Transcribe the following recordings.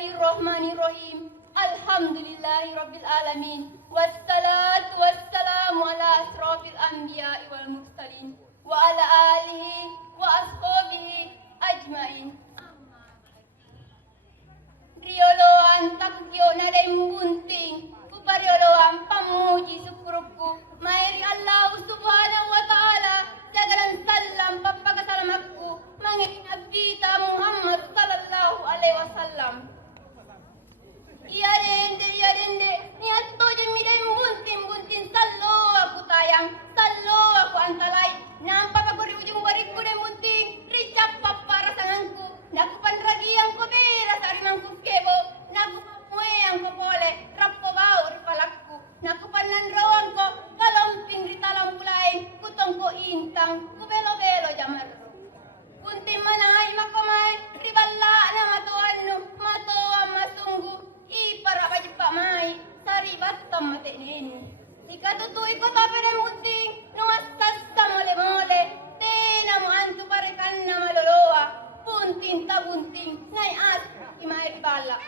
Bismillahirrahmanirrahim. Alhamdulillahirabbil alamin. Wassalatu wassalamu ala asrofil anbiya'i wal mursalin wa ala alihi wa ashabihi ajmain. Rioloan takyo nadai bunting kuparioloan pamuji syukurku mairi Allah subhanahu wa ta'ala jagaran salam papagasalamaku mangin abdita Muhammad sallallahu alaihi wasallam. Iya dende niatto jemidai bunting sallo aku tayang sallo aku antalai nampak aku di ujung bariku dan bunting ricap papa rasanganku naku panragiang ko bera sari mangku kebo naku pamueang ko pole rappo bau ripalakku naku pananrawang ko kalomping ritalang pulain kutong ko intang ku belo jamarro bunting manay makamay riballa na matuanno matoa masunggu para pajipak mai sari batam mate nini ikatutui ko tapi dan bunting nuastas mole tena mo antu parekan na maloloa bunting ta bunting nai as imai bala.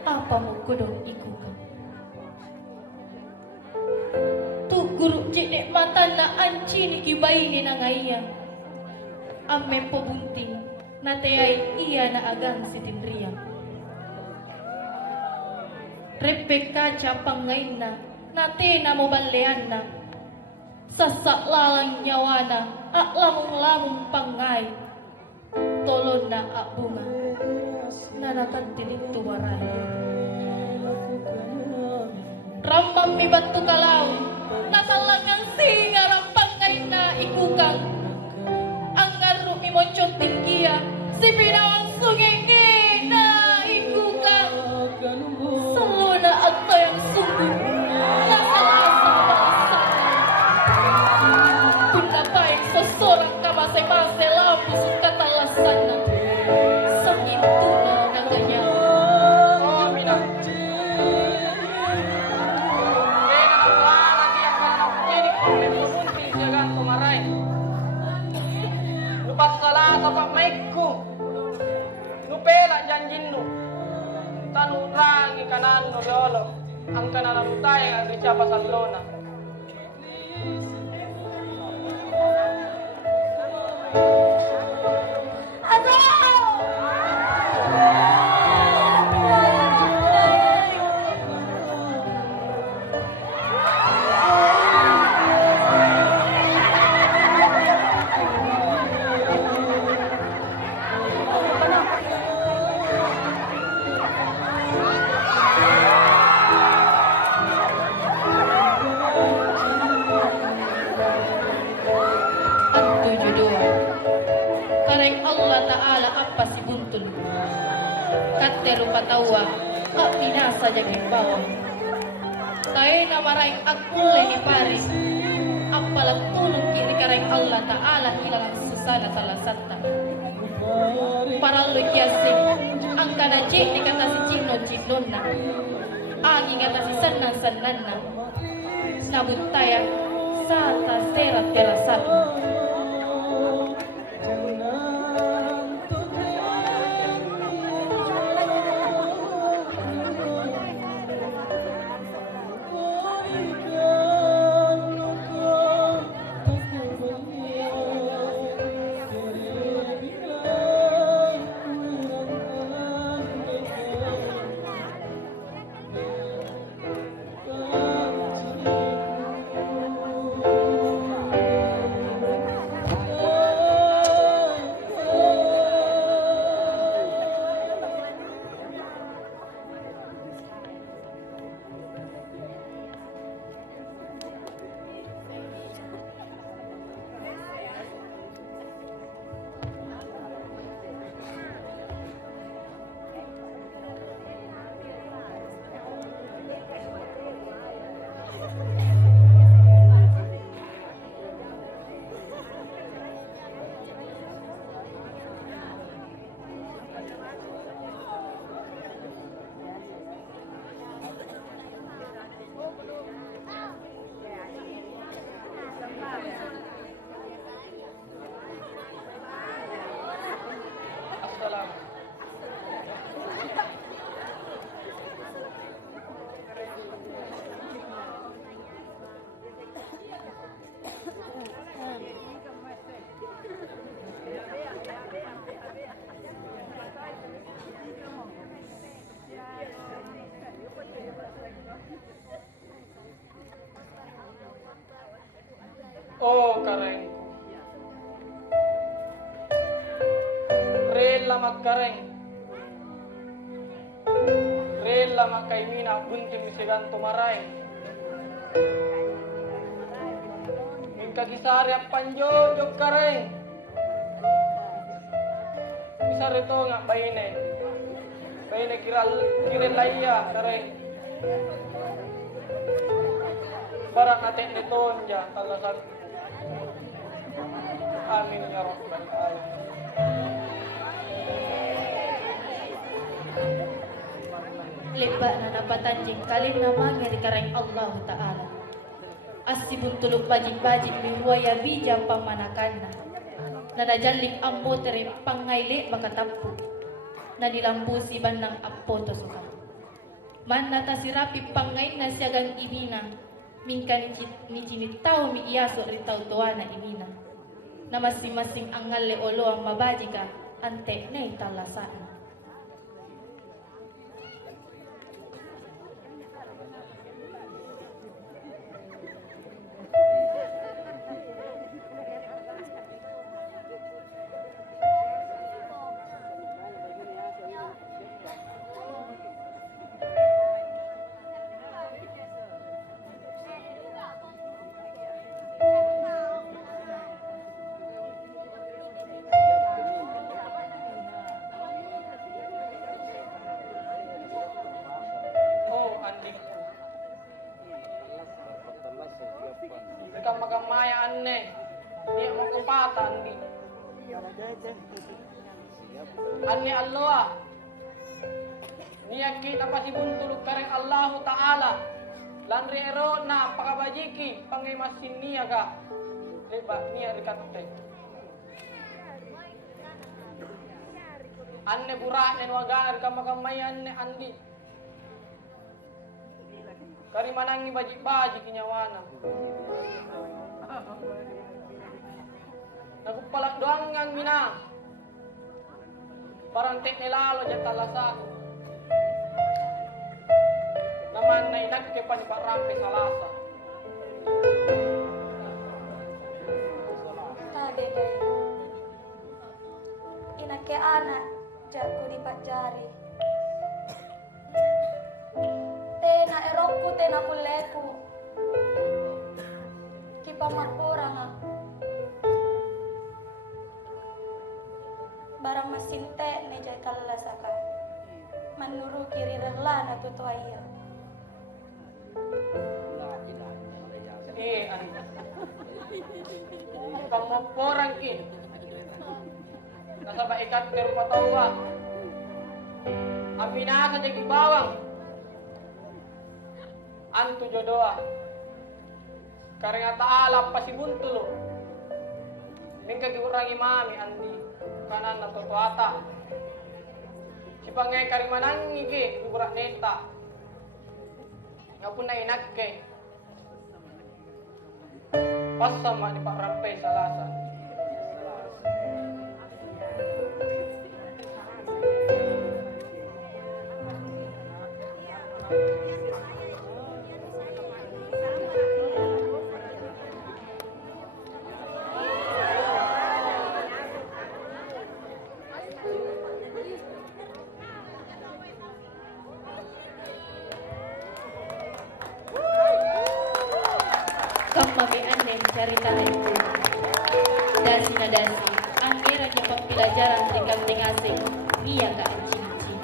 Apa mau kodong iku kau? Tu guru cedek mata na anci ni kibai ni nangaya. Ame po bunting na teay iya na agang si tinriang. Repek kaca pangain na te na mo balean na. Sasak lalang nyawa na lamong pangay. Tolon na bunga. Nanakan tinik tuwaray. Rambang mi batu kalau nasalakan singa rampang ngay na ikukang anggar mi moncong tinggia si pinawang sungi na ikukang saluna atau yang sungguh lasa-lasa bangsa pinapay sesorang kamase-mase lapus katalasan na sangin tuna naganya. Pasala sa pamaiku nupela janjin nu tanurang ikanan no riolo ang kananutay ang richa pasalona Katero patawa, pinasa jaging bawang. Tayo na maraing agkulay ni Paris. Apalat tulong kini karang Allah Ta'ala hilang susana talasata. Para lo kiasing, ang kanajik ni kata si Cino na. Angin kata si Sanan na. Nabutaya, sata serat terasatu. Oh karengku, rela magkareng, rela makaimina bunting misigan tumaray. Kagisari ang panjojog kareng. Bisa rito nga bayne. Bayne kirilaya kareng. Para natin nito niya talasan. Amin ya Rabbal Alamin. Limba na napatanjing kalim na mangya di kareng Allah Ta'ala. Asibun tulog bajing-bajing mihuaya bijang pamanakan na. Nanajalik ang motere pangaili makatapu. Na nilambusi ban ng apo to suka. Man natasirapi pangay na siyagang imina. Mingkan ni cinitaw mi iyaso ritaw tuwa na imina. Na masing-masing ang ngale olo ang mabajika ante na italasaan. Mereka magamaya anne, dia mau kempatan di. Anne Allah, niya kita pasti buntuluk kareng Allah Ta'ala. Landri ero na pakabajiki pangimasin niya ka. Leba niya rikatte. Anne burak nen wagar kamagamaya anne andi. Kari manangi baji-baji kinyawana. Nagupalak doang ngang mina. Parang tek nilalo dyan talasan. Naman na inagkipan ni Parampe sa lasa. Tade deh. Inake anak jago di pajari. Tena erokku tena kuleku. Kipa makurang barang mesin teh nejai kalasaka. Menuru kiri relana tutu ayah. Anda. Pamaporang kin. Nasaba ikat ke rupa tawa. Amina saja di bawang. Antu jodoa. Karena ta'ala pasti buntul. Mingka kiurangi mami andi. Kanan na totoata. Si pangay karimanangi ki. Kuburak neta. Nga pun na inak ke. Pas sama di Pak Rampe Salasa. Kemabean dan cerita itu dasi na dasi anggeranya pembelajaran tingkat asing iya gak cincin.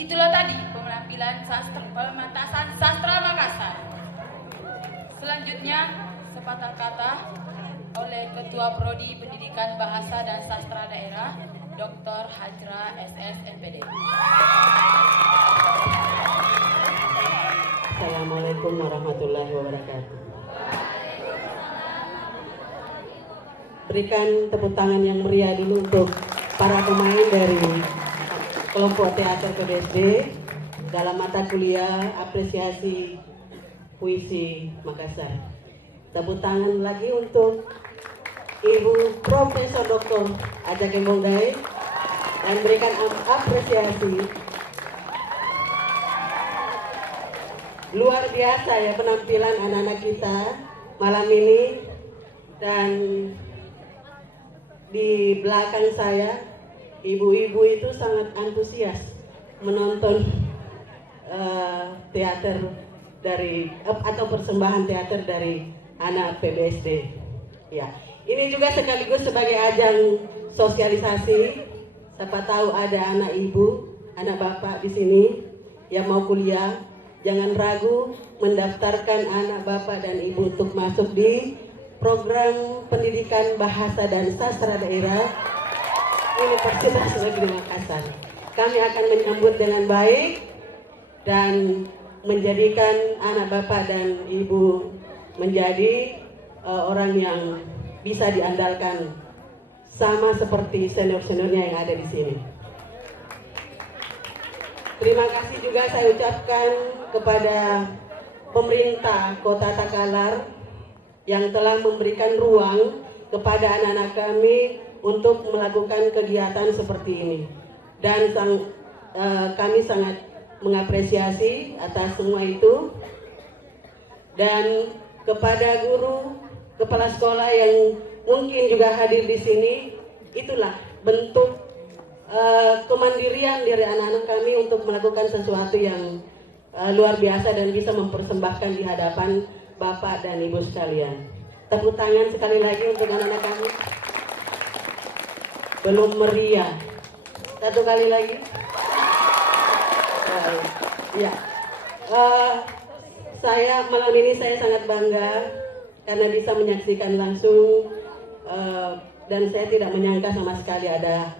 Itulah tadi penampilan pementasan sastra Makassar. Selanjutnya sepatah kata oleh Ketua Prodi Pendidikan Bahasa dan Sastra Daerah Dr. Hajra SS MPD. Saya Assalamualaikum warahmatullahi wabarakatuh. Berikan tepuk tangan yang meriah dulu untuk para pemain dari kelompok teater PBSD dalam mata kuliah apresiasi puisi Makassar. Tepuk tangan lagi untuk Ibu Profesor Dr. Aja Kembongdai dan berikan apresiasi. Luar biasa ya penampilan anak-anak kita malam ini. Dan di belakang saya ibu-ibu itu sangat antusias menonton teater dari atau persembahan teater dari anak PBSD. Ya, ini juga sekaligus sebagai ajang sosialisasi. Siapa tahu ada anak ibu, anak bapak di sini yang mau kuliah, jangan ragu mendaftarkan anak bapak dan ibu untuk masuk di program pendidikan bahasa dan sastra daerah Universitas Negeri Makassar. Kami akan menyambut dengan baik dan menjadikan anak bapak dan ibu menjadi orang yang bisa diandalkan sama seperti senior-seniornya yang ada di sini. Terima kasih juga saya ucapkan kepada pemerintah Kota Takalar yang telah memberikan ruang kepada anak-anak kami untuk melakukan kegiatan seperti ini. Dan kami sangat mengapresiasi atas semua itu. Dan kepada guru, kepala sekolah yang mungkin juga hadir di sini, itulah bentuk kemandirian dari anak-anak kami untuk melakukan sesuatu yang luar biasa dan bisa mempersembahkan di hadapan Bapak dan Ibu sekalian. Tepuk tangan sekali lagi untuk anak-anak kami. Belum meriah. Satu kali lagi. Ya. Saya malam ini saya sangat bangga karena bisa menyaksikan langsung dan saya tidak menyangka sama sekali ada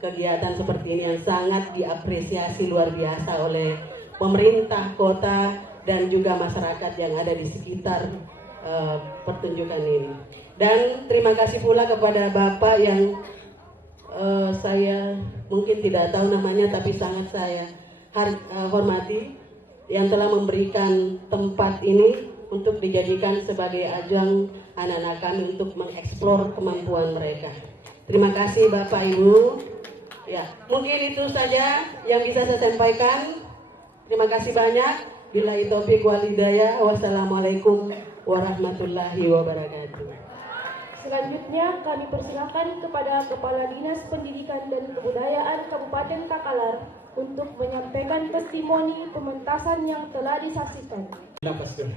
kegiatan seperti ini yang sangat diapresiasi luar biasa oleh pemerintah kota dan juga masyarakat yang ada di sekitar pertunjukan ini. Dan terima kasih pula kepada Bapak yang saya mungkin tidak tahu namanya tapi sangat saya hormati, yang telah memberikan tempat ini untuk dijadikan sebagai ajang anak-anak kami untuk mengeksplor kemampuan mereka. Terima kasih Bapak Ibu. Ya, mungkin itu saja yang bisa saya sampaikan. Terima kasih banyak. Billahi taufiq wal hidayah. Wassalamualaikum warahmatullahi wabarakatuh. Selanjutnya kami persilakan kepada Kepala Dinas Pendidikan dan Kebudayaan Kabupaten Takalar untuk menyampaikan testimoni pementasan yang telah disaksikan. Napas dulu.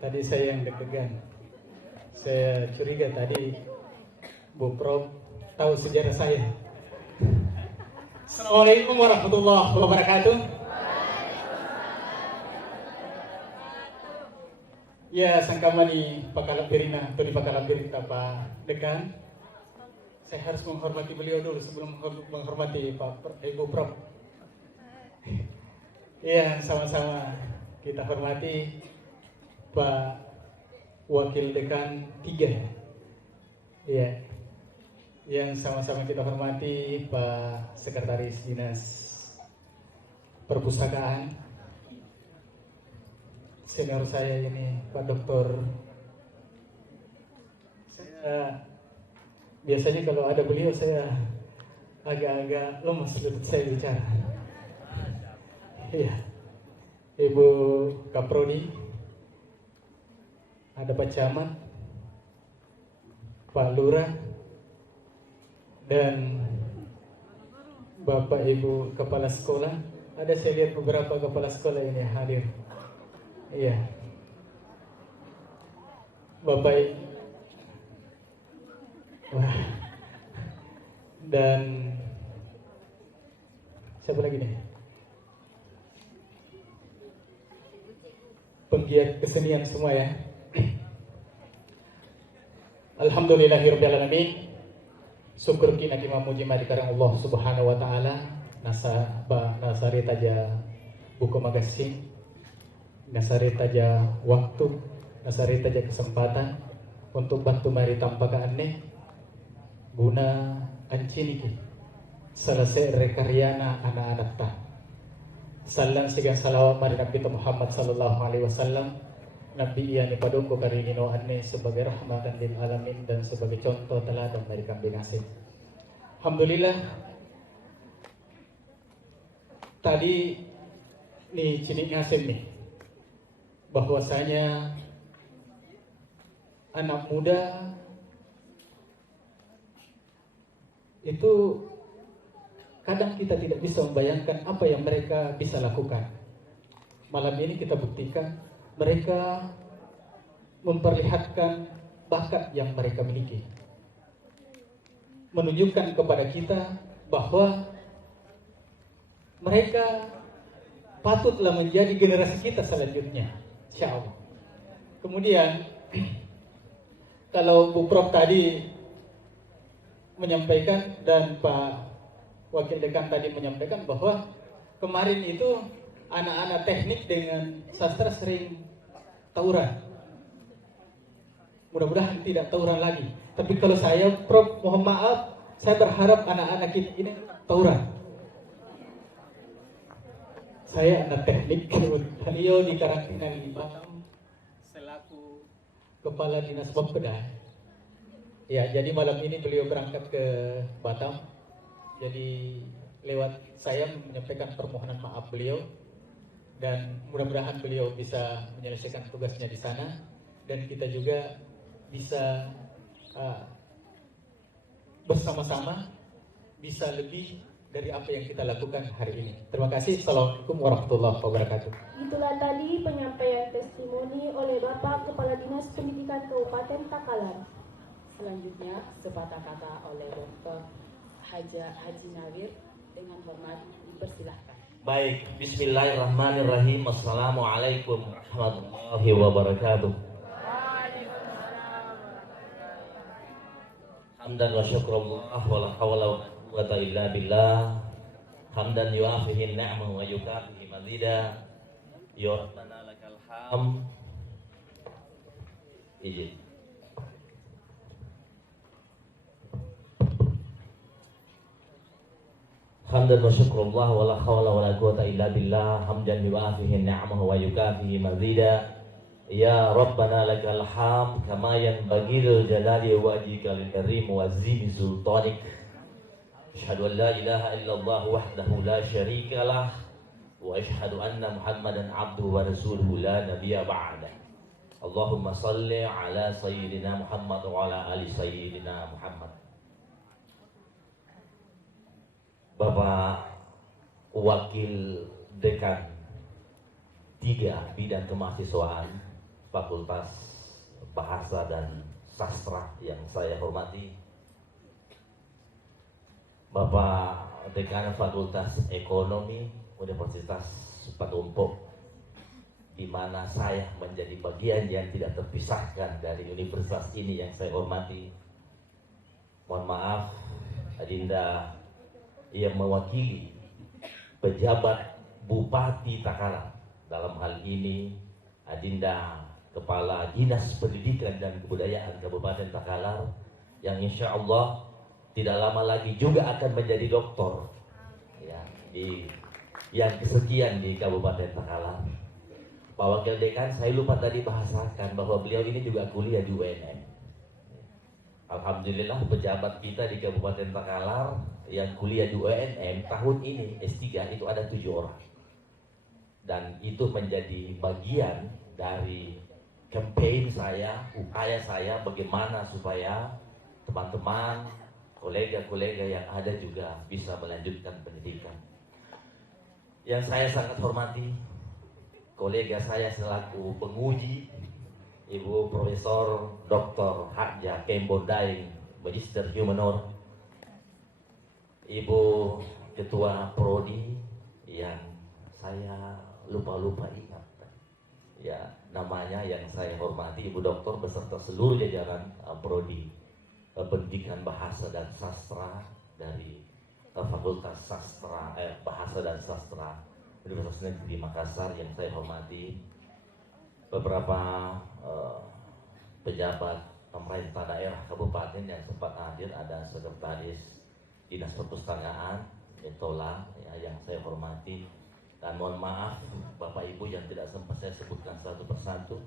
Tadi saya yang deg-degan. Saya curiga tadi Bu Prof tahu sejarah saya. Assalamualaikum warahmatullahi wabarakatuh. Ya, sangkamani pakalapirina atau di pakalapir apa dekan. Saya harus menghormati beliau dulu sebelum menghormati Pak Ibu Prof. Ya, sama-sama kita hormati Pak Wakil Dekan 3. Ya. Yang sama-sama kita hormati Pak Sekretaris Dinas Perpustakaan, senior saya ini Pak Doktor. Saya biasanya kalau ada beliau saya agak-agak lemas lutut saya bicara. Iya, Ibu Kaprodi, ada Pak Camat, Pak Lurah, dan Bapak Ibu Kepala Sekolah. Ada saya lihat beberapa kepala sekolah ini hadir. Iya, Bapak wah. Dan siapa lagi nih? Penggiat kesenian semua ya. Alhamdulillahirabbil alamin. Syukur kita memuji madikarang Allah Subhanahu wa taala nasari taja buku magasin, nasari taja waktu, nasari taja kesempatan untuk bantu mari tampakan aneh guna anciniki selesai rekaryana anak-anak ta. Salam sigan salawat mari Nabi Muhammad sallallahu alaihi wasallam. Nabi ia ni padungko karinino anne sebagai rahmatan lil alamin dan sebagai contoh teladan dari kambing asing. Alhamdulillah. Tadi nih cinik ngasem nih bahwasanya anak muda itu kadang kita tidak bisa membayangkan apa yang mereka bisa lakukan. Malam ini kita buktikan mereka memperlihatkan bakat yang mereka miliki, menunjukkan kepada kita bahwa mereka patutlah menjadi generasi kita selanjutnya, insya Allah. Kemudian kalau Bu Prof tadi menyampaikan dan Pak Wakil Dekan tadi menyampaikan bahwa kemarin itu anak-anak teknik dengan sastra sering tawuran. Mudah-mudahan tidak tawuran lagi. Tapi kalau saya, Prof, mohon maaf, saya berharap anak-anak kita ini tawuran. Saya anak teknik, beliau dikarantina di Batam selaku Kepala Dinas Bapeda. Ya, jadi malam ini beliau berangkat ke Batam. Jadi lewat saya menyampaikan permohonan maaf beliau. Dan mudah-mudahan beliau bisa menyelesaikan tugasnya di sana dan kita juga bisa bersama-sama bisa lebih dari apa yang kita lakukan hari ini. Terima kasih. Assalamualaikum warahmatullahi wabarakatuh. Itulah tadi penyampaian testimoni oleh Bapak Kepala Dinas Pendidikan Kabupaten Takalar. Selanjutnya sepatah kata oleh Dr. Haji Nawir. Dengan hormat dipersilahkan. Baik, bismillahirrahmanirrahim. Assalamualaikum warahmatullahi wabarakatuh. Hamdan wa syukrullah wa la hawla wa la quwwata illa billah. Hamdan yuafihi ni'mahu wa yukafihi mazida. Ya Rabbana lakal hamd. Izin. Hamdan wa syukrullah wa la hawla wa la quwwata illa billah. Hamdan yuafihi ni'amahu wa yukafihi mazida. Ya Rabbana lakal hamd kama yanbaghi lil jalali wajhikal karim wa zini sultanik. Asyhadu an la ilaha illallah wahdahu la syarika lah wa asyhadu anna Muhammadan abduhu wa rasuluhu la nabiyya ba'da. Allahumma salli ala sayyidina Muhammad wa ala ali sayyidina Muhammad. Bapak Wakil Dekan 3 Bidang Kemahasiswaan Fakultas Bahasa dan Sastra yang saya hormati, Bapak Dekan Fakultas Ekonomi Universitas Patumpuk, di mana saya menjadi bagian yang tidak terpisahkan dari universitas ini yang saya hormati. Mohon maaf, Adinda yang mewakili pejabat Bupati Takalar, dalam hal ini Adinda Kepala Dinas Pendidikan dan Kebudayaan Kabupaten Takalar, yang insya Allah tidak lama lagi juga akan menjadi doktor ya, di yang kesekian di Kabupaten Takalar. Pak Wakil Dekan, saya lupa tadi bahasakan bahwa beliau ini juga kuliah di UNM. Alhamdulillah pejabat kita di Kabupaten Takalar yang kuliah di UNM tahun ini S3 itu ada 7 orang. Dan itu menjadi bagian dari campaign saya, upaya saya bagaimana supaya teman-teman, kolega-kolega yang ada juga bisa melanjutkan pendidikan. Yang saya sangat hormati, kolega saya selaku penguji, Ibu Profesor Dr. Haja Kembo Daeng, Magister Humanor, Ibu Ketua Prodi yang saya lupa ingat ya namanya, yang saya hormati Ibu Doktor beserta seluruh jajaran Prodi Pendidikan Bahasa dan Sastra dari Fakultas Sastra, Bahasa dan Sastra Universitas Negeri Makassar yang saya hormati, beberapa pejabat pemerintah daerah kabupaten yang sempat hadir, ada Sekretaris Dinas Perpustakaan Etola ya, yang saya hormati, dan mohon maaf Bapak Ibu yang tidak sempat saya sebutkan satu persatu.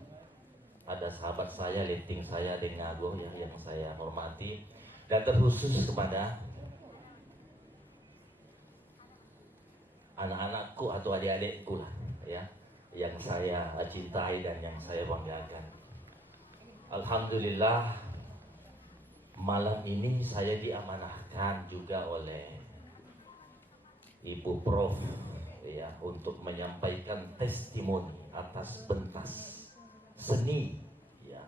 Ada sahabat saya, letting saya Dengago ya, yang saya hormati, dan terkhusus kepada anak-anakku atau adik-adikku lah ya, yang saya cintai dan yang saya banggakan. Alhamdulillah malam ini saya diamanahkan juga oleh Ibu Prof ya, untuk menyampaikan testimoni atas pentas seni ya,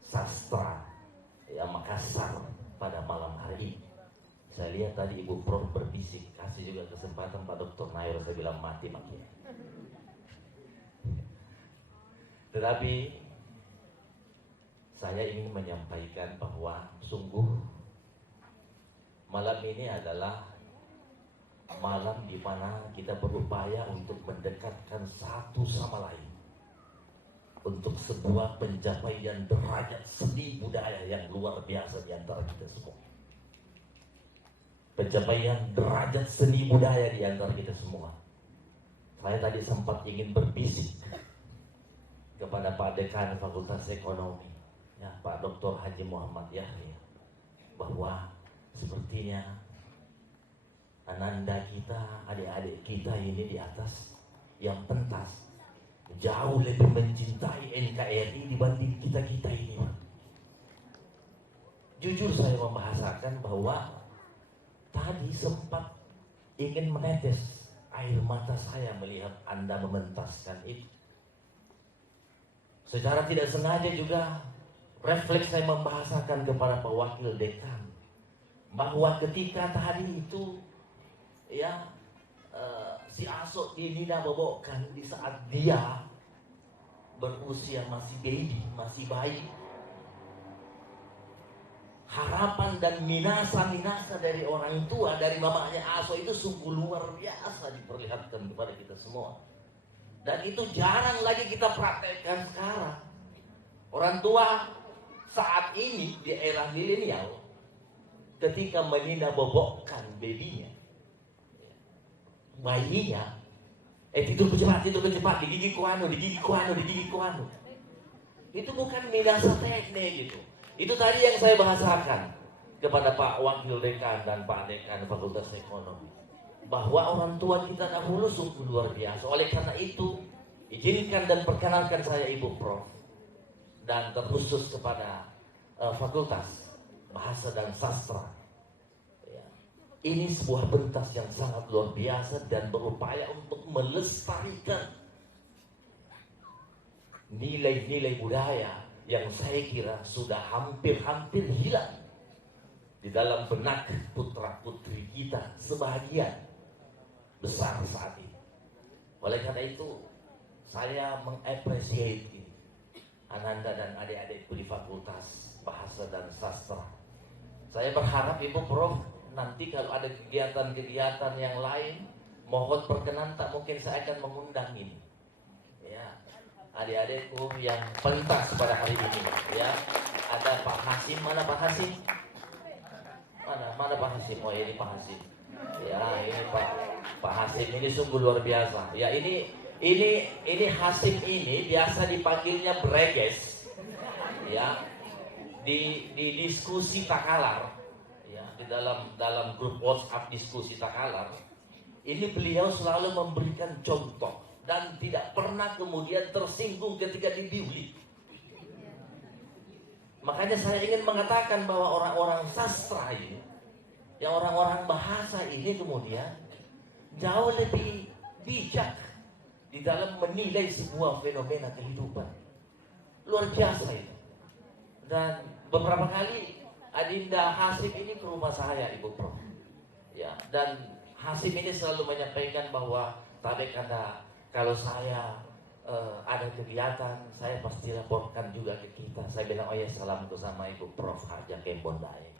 sastra ya, Makassar pada malam hari ini. Saya lihat tadi Ibu Prof berbisik, kasih juga kesempatan Pak Dr. Nair, saya bilang mati-mati. Tetapi saya ingin menyampaikan bahwa sungguh malam ini adalah malam di mana kita berupaya untuk mendekatkan satu sama lain untuk sebuah pencapaian derajat seni budaya yang luar biasa di antara kita semua. Pencapaian derajat seni budaya di antara kita semua. Saya tadi sempat ingin berbisik kepada Pak Dekan Fakultas Ekonomi ya, Pak Dr. Haji Muhammad Yahya, bahwa sepertinya ananda kita, adik-adik kita ini di atas yang pentas jauh lebih mencintai NKRI dibanding kita-kita ini. Jujur saya membahasakan bahwa tadi sempat ingin menetes air mata saya melihat Anda mementaskan itu. Secara tidak sengaja juga refleks saya membahasakan kepada Pak Wakil Dekan bahwa ketika tadi itu ya si Asok Dinina bobokan di saat dia berusia masih baby, masih bayi, harapan dan minasa-minasa dari orang tua, dari mamanya Asok itu sungguh luar biasa diperlihatkan kepada kita semua. Dan itu jarang lagi kita praktekkan sekarang. Orang tua saat ini di era milenial ketika menina bobokkan babynya, bayinya, tidur kecepat, digigit kuano. Itu bukan minasa teknik gitu. Itu tadi yang saya bahasakan kepada Pak Wakil Dekan dan Pak Dekan Fakultas Ekonomi, bahwa orang tua kita dahulu sungguh luar biasa. Oleh karena itu, izinkan dan perkenalkan saya Ibu Prof dan terkhusus kepada Fakultas Bahasa dan Sastra. Ini sebuah pentas yang sangat luar biasa dan berupaya untuk melestarikan nilai-nilai budaya yang saya kira sudah hampir-hampir hilang di dalam benak putra-putri kita sebahagian besar saat ini. Oleh karena itu, saya mengapresiasi Ananda dan adik-adikku di Fakultas Bahasa dan Sastra. Saya berharap Ibu Prof nanti kalau ada kegiatan-kegiatan yang lain, mohon perkenan, tak mungkin saya akan mengundang ini ya, adik-adikku yang pentas pada hari ini ya. Ada Pak Hasim, mana Pak Hasim? Mana Pak Hasim? Oh ini Pak Hasim ya, ini Pak Hasim ini sungguh luar biasa ya. Ini Hasim ini biasa dipanggilnya Breges ya, di diskusi takalar ya, di dalam grup WhatsApp diskusi takalar ini beliau selalu memberikan contoh dan tidak pernah kemudian tersinggung ketika dibully. Makanya saya ingin mengatakan bahwa orang-orang sastra ini, ya orang-orang bahasa ini kemudian jauh lebih bijak di dalam menilai sebuah fenomena kehidupan. Luar biasa itu. Dan beberapa kali Adinda Hasim ini ke rumah saya, Ibu Prof ya, dan Hasim ini selalu menyampaikan bahwa tadi kata kalau saya ada kegiatan, saya pasti laporkan juga ke kita. Saya bilang, oh ya, salamku sama Ibu Prof Haja Kembon Daeng.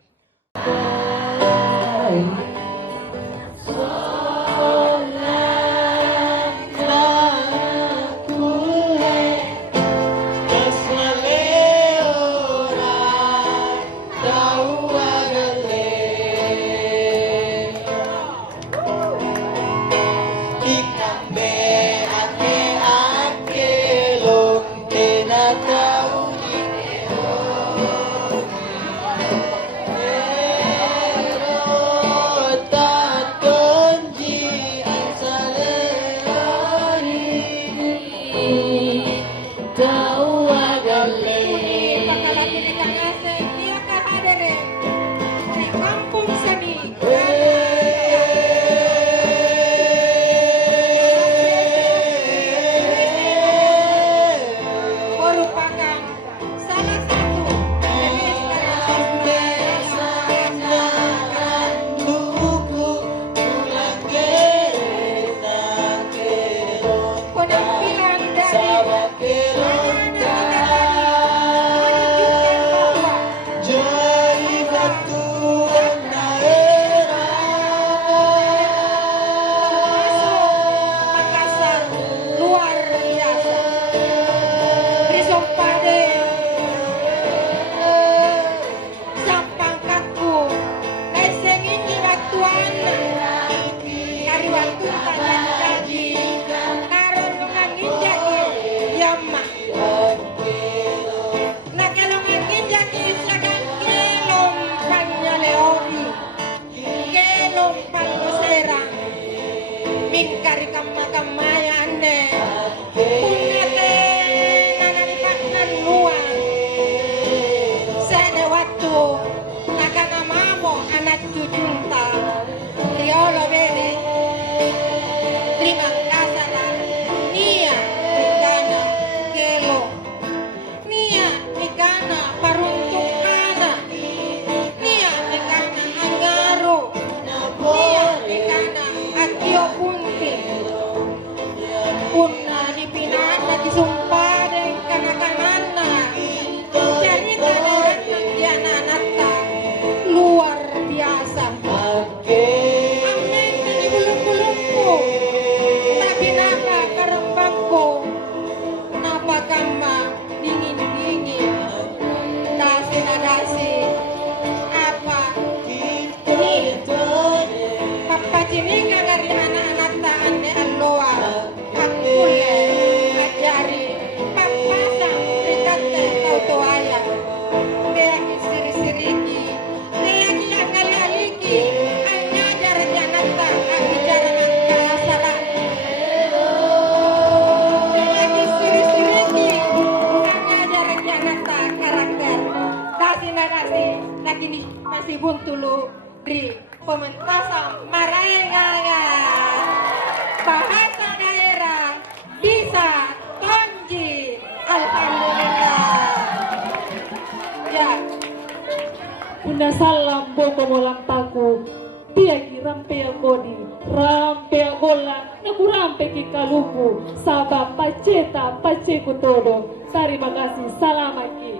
Masih buntulu di pementasan Marengaya. Bahasa daerah bisa Tonji. Alhamdulillah. Ya. Bunda salam boko molang paku. Tiagi rampe agodi, rampe agola, naku rampe kikaluku. Sabab paceta paceku todo. Terima kasih. Salam lagi.